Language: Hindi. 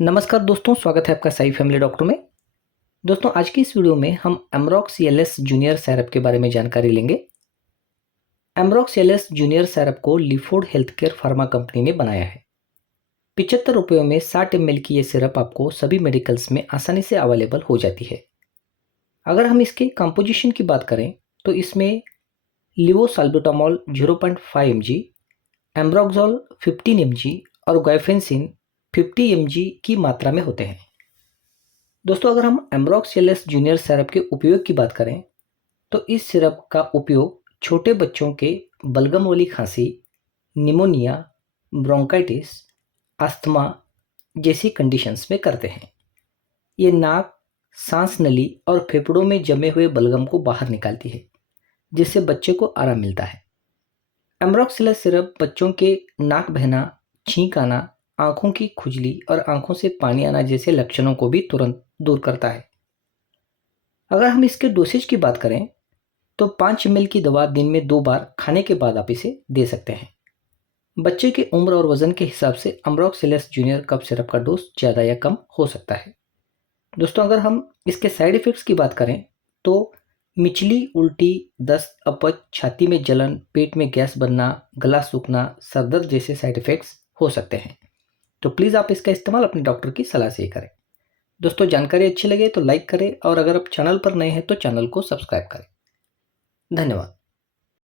नमस्कार दोस्तों, स्वागत है आपका साई फैमिली डॉक्टर में। दोस्तों, आज की इस वीडियो में हम एमरॉक्स एलएस जूनियर सिरप के बारे में जानकारी लेंगे। एमरॉक्स एलएस जूनियर सिरप को लिफोर्ड हेल्थकेयर फार्मा कंपनी ने बनाया है। 75 रुपयों में 60 ml की ये सिरप आपको सभी मेडिकल्स में आसानी से अवेलेबल हो जाती है। अगर हम इसके कंपोजिशन की बात करें तो इसमें लिवोसाल्ब्यूटामॉल 0.5 mg, एम्ब्रोक्सोल 15 mg और गाइफेंसिन 50 mg की मात्रा में होते हैं। दोस्तों, अगर हम एमरॉक्स एलएस जूनियर सिरप के उपयोग की बात करें तो इस सिरप का उपयोग छोटे बच्चों के बलगम वाली खांसी, निमोनिया, ब्रोंकाइटिस, अस्थमा जैसी कंडीशंस में करते हैं। ये नाक, सांस नली और फेफड़ों में जमे हुए बलगम को बाहर निकालती है, जिससे बच्चे को आराम मिलता है। एमरॉक्स एलएस सिरप बच्चों के नाक बहना, छींक आना, आंखों की खुजली और आंखों से पानी आना जैसे लक्षणों को भी तुरंत दूर करता है। अगर हम इसके डोसेज की बात करें तो 5 ml की दवा दिन में 2 बार खाने के बाद आप इसे दे सकते हैं। बच्चे की उम्र और वजन के हिसाब से एमरॉक्स एलएस जूनियर कफ सिरप का डोज ज़्यादा या कम हो सकता है। दोस्तों, अगर हम इसके साइड इफ़ेक्ट्स की बात करें तो मिचली, उल्टी, दस्त, अपच, छाती में जलन, पेट में गैस बनना, गला सूखना, सर दर्द जैसे साइड इफ़ेक्ट्स हो सकते हैं। तो प्लीज़ आप इसका इस्तेमाल अपने डॉक्टर की सलाह से ही करें। दोस्तों, जानकारी अच्छी लगे तो लाइक करें और अगर आप चैनल पर नए हैं तो चैनल को सब्सक्राइब करें। धन्यवाद।